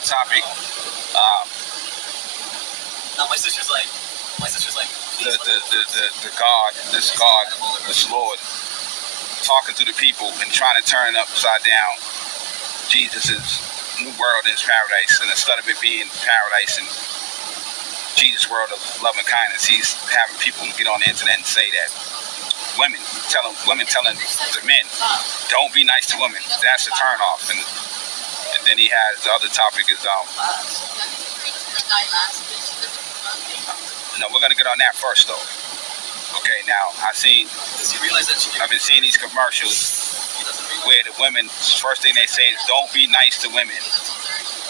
one topic. Now my sister's like, The God, this Lord, talking to the people and trying to turn upside down Jesus' new world in his paradise, and instead of it being paradise and Jesus' world of love and kindness, he's having people get on the internet and say that women telling the men, don't be nice to women. That's a turn off. And then he has the other topic is no, we're gonna get on that first though. Okay, now does he realize that I've been seeing these commercials where the women, first thing they say is don't be nice to women.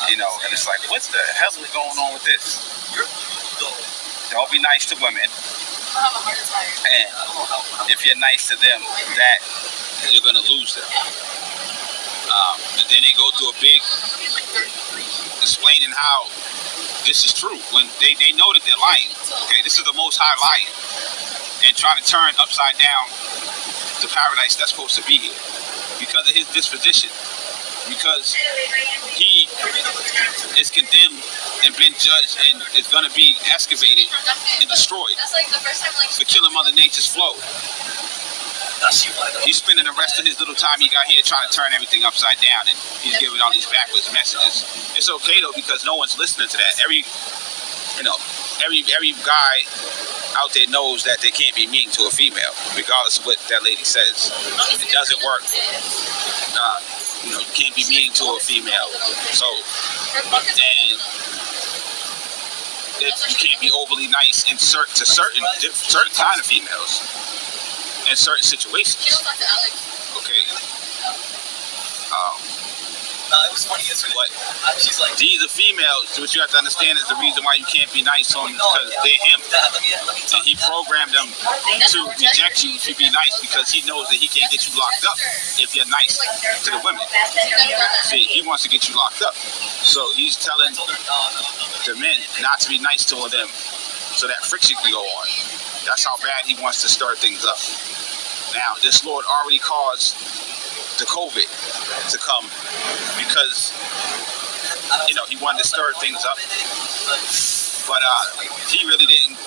You know, and it's like, what the hell is going on with this? Don't be nice to women. And if you're nice to them, that you're gonna lose them. And then they go through a big explaining how this is true when they know that they're lying. Okay, this is the Most High lying and trying to turn upside down the paradise that's supposed to be here because of his disposition, because he is condemned and been judged and is going to be excavated and destroyed for killing Mother Nature's flow. He's spending the rest of his little time he got here trying to turn everything upside down, and he's giving all these backwards messages. It's okay though, because no one's listening to that. Every guy out there knows that they can't be mean to a female, regardless of what that lady says. It doesn't work. You can't be mean to a female. So, and you can't be overly nice to certain kind of females. In certain situations. Okay. It was funny yesterday. But she's like, these are females. What you have to understand is the reason why you can't be nice to them because they're him. And he programmed them to reject you if you be nice because he knows that he can't get you locked up if you're nice to the women. See, he wants to get you locked up. So he's telling the men not to be nice to them so that friction can go on. That's how bad he wants to stir things up. Now, this Lord already caused the COVID to come because, he wanted to stir things up. But he really didn't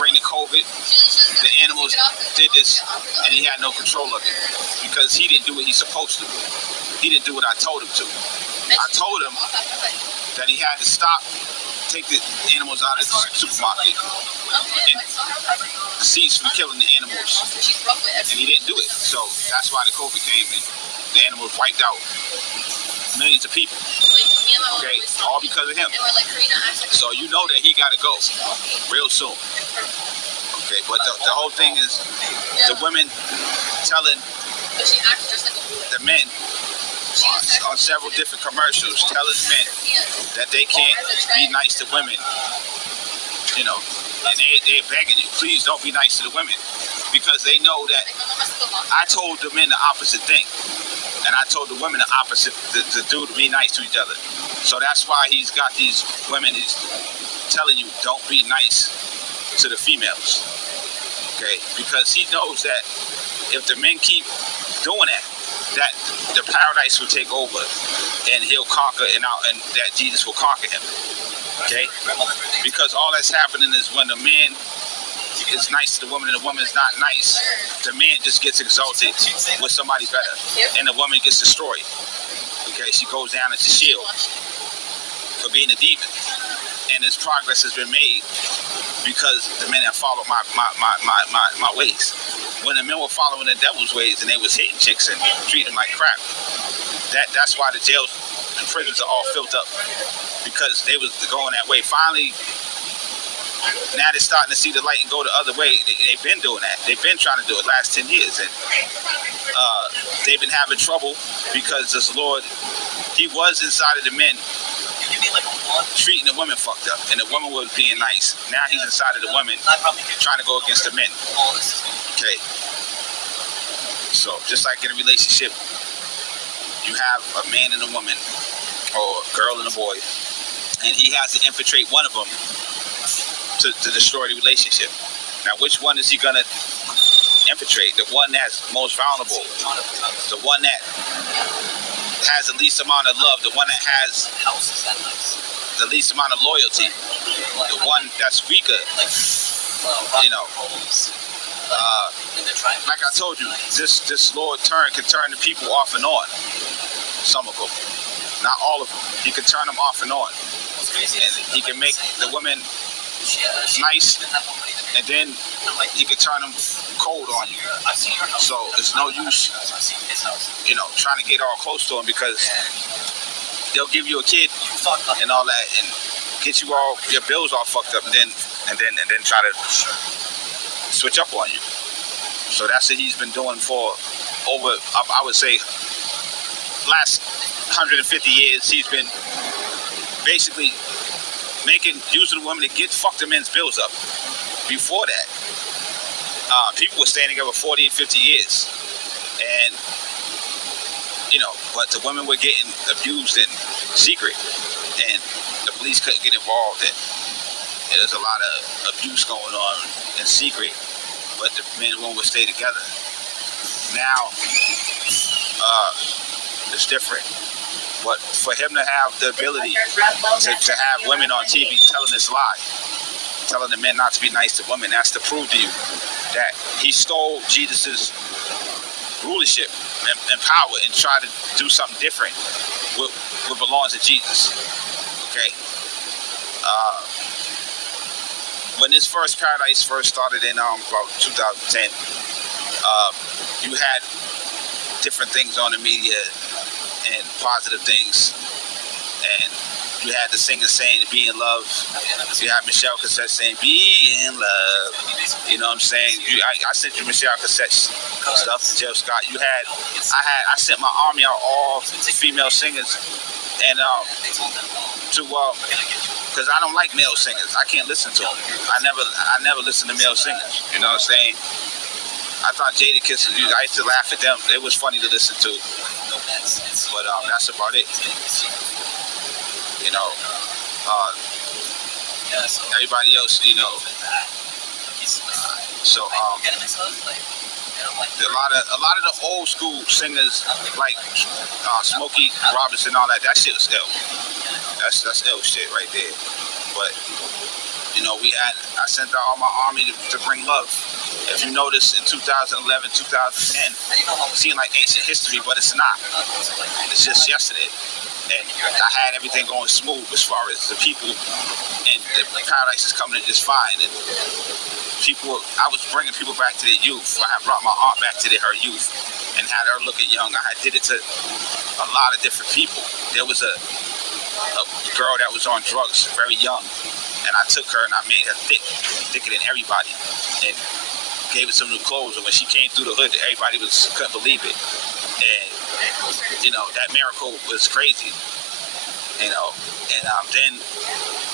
bring the COVID. The animals did this, and he had no control of it because he didn't do what he's supposed to. He didn't do what I told him to. I told him that he had to take the animals out of the supermarket and cease from killing the animals. And he didn't do it. So that's why the COVID came and the animals wiped out millions of people. Okay, all because of him. So you know that he got to go real soon. Okay, but the whole thing is the women telling the men on several different commercials, telling men that they can't be nice to women, and they're begging you, please don't be nice to the women, because they know that I told the men the opposite thing, and I told the women the opposite to do, to be nice to each other. So that's why he's got these women, he's telling you, don't be nice to the females, okay, because he knows that if the men keep doing that the paradise will take over and he'll conquer and that Jesus will conquer him. Okay? Because all that's happening is when the man is nice to the woman and the woman is not nice, the man just gets exalted with somebody better and the woman gets destroyed. Okay? She goes down as a shield for being a demon. And his progress has been made because the men have followed my ways. When the men were following the devil's ways and they was hitting chicks and treating them like crap, that's why the jails and prisons are all filled up, because they was going that way. Finally, now they're starting to see the light and go the other way. They've been doing that. They've been trying to do it the last 10 years. And they've been having trouble because this Lord, he was inside of the men treating the women fucked up, and the woman was being nice. Now he's inside of the women trying to go against the men. Okay. So just like in a relationship, you have a man and a woman, or a girl and a boy, and he has to infiltrate one of them to destroy the relationship. Now, which one is he gonna infiltrate? The one that's most vulnerable, the one that has the least amount of love, the one that has house is that nice. the least amount of loyalty, the one that's weaker. Like, You know, homes. And they're trying. like I told you, this Lord can turn the people off and on. Some of them, not all of them. He can turn them off and on, What's crazy and is he can make the women she nice, didn't have no money to and then I'm like, he can turn them cold on you. I've seen your house. So it's no use, I've seen his house. trying to get all close to him, because they'll give you a kid You've talked about and all that, and get you all your bills all fucked up, and then try to switch up on you. So that's what he's been doing for over, I would say, last 150 years. He's been basically using the women to fuck the men's bills up. Before that, people were staying together 40 and 50 years, and but the women were getting abused in secret, and the police couldn't get involved, and there's a lot of abuse going on in secret, but the men and women would stay together. Now, it's different. But for him to have the ability to have women on TV telling this lie, telling the men not to be nice to women, that's to prove to you that he stole Jesus' rulership and power and tried to do something different with what belongs to Jesus. Okay? When this first paradise first started in about 2010, you had different things on the media and positive things, and you had the singer saying be in love. You had Michelle Cassette saying be in love. You know what I'm saying? I sent you Michelle Cassette stuff, Jill Scott. I sent my army out, all female singers, and because I don't like male singers. I can't listen to them. I never listen to male singers. You know what I'm saying? I thought Jadakiss, I used to laugh at them. It was funny to listen to. But that's about it. Everybody else, so a lot of the old school singers like Smokey Robinson, all that shit was ill. That's ill shit right there. But I sent out all my army to bring love. If you notice, in 2011, 2010, it seemed like ancient history, but it's not. It's just yesterday. And I had everything going smooth as far as the people, and the paradise is coming in just fine. And I was bringing people back to their youth. I had brought my aunt back to her youth and had her looking young. I did it to a lot of different people. There was a girl that was on drugs, very young, and I took her and I made her thicker than everybody, and gave her some new clothes. And when she came through the hood, everybody couldn't believe it. And that miracle was crazy. And then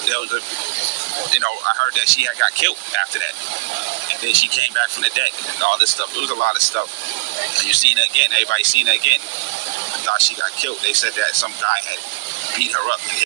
there was I heard that she had got killed after that, and then she came back from the dead and all this stuff. It was a lot of stuff. And you seen her again. Everybody seen her again. I thought she got killed. They said that some guy had beat her up and hit